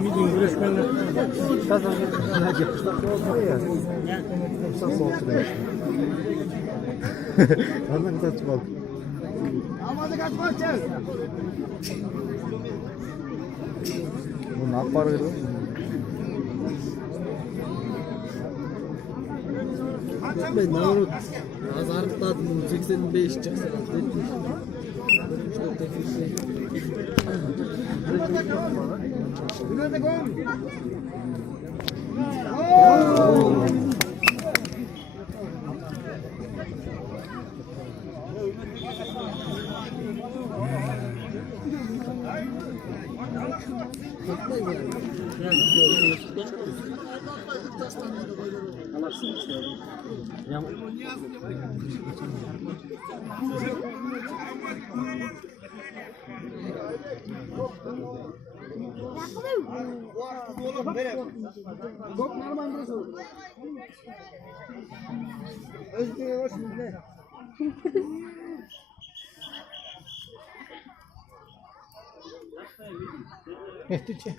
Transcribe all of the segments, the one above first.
Midin güreşmenler. Ondan kaç bak. Bu ne yapar öyle? Ben ne olur? Az arıkladım. 85 çıksa. 70. Ehtice.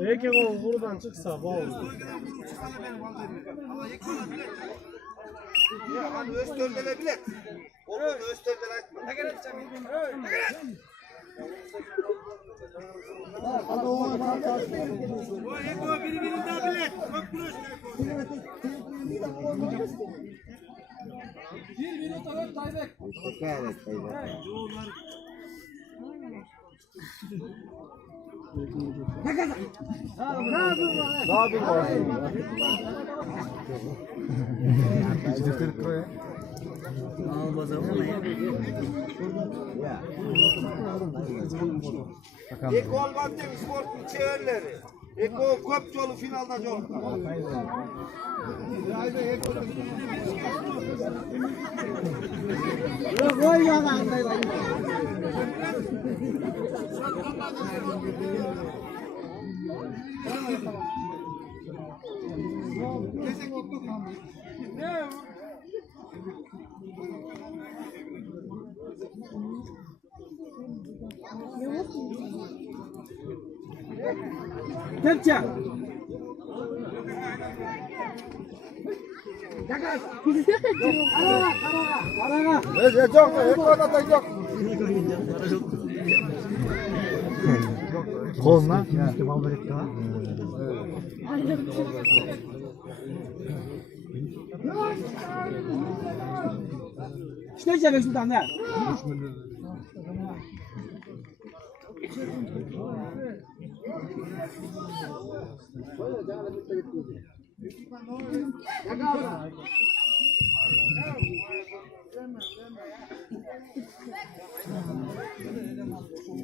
Belki o buradan çıksa bol. Ya hani Öztürk'le bilet. Onu Öztürk'le etme. Ne gerekeceğim? O Eko birbirinden bilet. Bak burası. Bir minut evet Tayyip. Evet Tayyip. Ne kadar? Ne yapıyorsun? Eko olmak demiş sportun çevirleri. Eko Köpçoğlu finalda çok. Kepçe. Koluna. İşte içeceksin tane.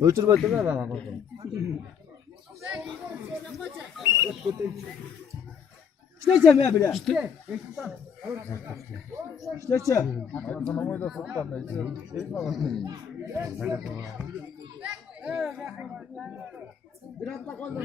Ötür batır da bana bakın. İşte içeceğim bile. İşte içeceğim. Sana mı da soktan da Biraz da koydum.